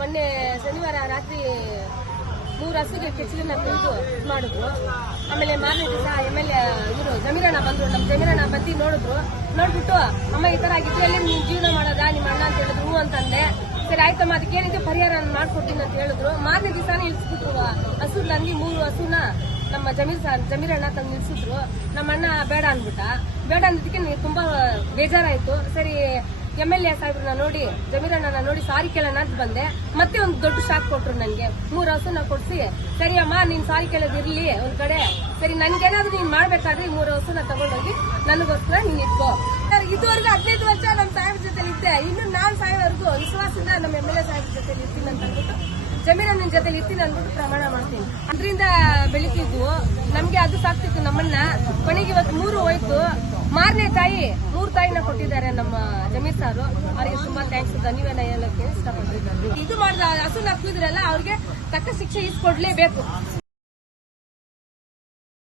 ಮೊನ್ನೆ ಶನಿವಾರ ರಾತ್ರಿ 3 ಹಸುಗೆ ಕೆಚ್ಚಲನ್ನ ತೆಗೆದು ಮಾಡಿದ್ರು. ಆಮೇಲೆ ಮಾರನೇ ದಿವಸ MLA ಇವರು ಜಮೀರಣ್ಣ ಬಂದ್ರು. ನಮ್ಮ ಜಮೀರಣ್ಣ ಬಂದು ನೋಡ್ಬಿಟ್ಟು ಅಮ್ಮ ಈ ತರ ಆಗಿದ್ರಲ್ಲಿ ನೀನ್ ಜೀವನ ಮಾಡೋದ ನಿಮ್ಮ ಅಣ್ಣ ಅಂತ ಹೇಳಿದ್ರು. ಅಂತಂದೆ. ಸರಿ ಆಯ್ತಮ್ಮ ಅದಕ್ಕೆ ಏನಿದೆ ಪರಿಹಾರ ಮಾಡ್ಕೊಡ್ತೀನಿ ಅಂತ ಹೇಳಿದ್ರು. ಮಾರನೇ ದಿವಸನೇ ಇಳಿಸ್ಬಿಟ್ರು ಹಸು ನಂದಿ 3 ಹಸುನ ನಮ್ಮ ಜಮೀರಣ್ಣ ತಂದು ನಿಲ್ಸಿದ್ರು. ನಮ್ಮ ಅಣ್ಣ ಬೇಡ ಅಂದ್ಬಿಟ್ಟ. ಬೇಡ ಅಂದಿದ್ದಕ್ಕೆ ನನಗೆ ತುಂಬಾ ಬೇಜಾರಾಯ್ತು. ಸರಿ MLA ಸಾಹೇಬ್ರನ್ನ ನೋಡಿ ಜಮೀರಣ್ಣನ ನೋಡಿ ಸಾರಿ ಕೇಳೋಣ ಅಂತ ಬಂದೆ. ಮತ್ತೆ ಒಂದು ದೊಡ್ಡ ಶಾಕ್ ಕೊಟ್ರು ನನ್ಗೆ. 3 ಹಸುನ ಕೊಡ್ಸಿ ಸರಿ ಅಮ್ಮ ನೀನ್ ಸಾರಿ ಕೇಳೋದಿರ್ಲಿ ಒಂದ್ ಕಡೆ, ಸರಿ ನನ್ಗೇನಾದ್ರು ನೀನ್ ಮಾಡ್ಬೇಕಾದ್ರೆ 3 ಹಸುನ ತಗೊಂಡೋಗಿ ನನಗೋಸ್ಕರ ನೀನ್ ಇಟ್ಕೋ. ಇದುವರೆಗೂ 15 ವರ್ಷ ನಮ್ಮ ಸಾಹೇಬ್ರ ಜೊತೆ ಇದ್ದೆ. ಇನ್ನು ನಾನ್ ಸಾಯೋವರೆಗೂ ವಿಶ್ವಾಸದಿಂದ ನಮ್ಮ MLA ಸಾಹೇಬ್ರ ಜೊತೆ ಇರ್ತೀನಿ ಅಂತ ಅಂದ್ಬಿಟ್ಟು ಜಮೀರಣ್ಣನ ಜೊತೆ ಇರ್ತೀನಿ ಅಂದ್ಬಿಟ್ಟು ಪ್ರಮಾಣ ಮಾಡ್ತೀನಿ. ಅದರಿಂದ ಬೆಳಿತಿದ್ವು ನಮ್ಗೆ ಅದು ಸಾಕ್ತಿತ್ತು ನಮ್ಮನ್ನ. ಕೊನೆಗೆ ಇವತ್ತು 3 ಹೋಯ್ತು. ಮಾರನೇ ತಾಯಿ 3 ತಾಯಿನ ಕೊಟ್ಟಿದ್ದಾರೆ ನಮ್ಮ ಜಮೀರ್ ಸಾರು. ಅವರಿಗೆ ತುಂಬಾ ಥ್ಯಾಂಕ್ಸ್, ಧನ್ಯವಾದ ಹೇಳಕ್ಕೆ ಇಷ್ಟಪಡ್ತಿದ್ದಾರೆ. ಇದು ಮಾಡಿದ ಹಸುನ ಹಾಕಿದ್ರಲ್ಲ ಅವ್ರಿಗೆ ತಕ್ಕ ಶಿಕ್ಷೆ ಇಸ್ಕೊಡ್ಲೇಬೇಕು.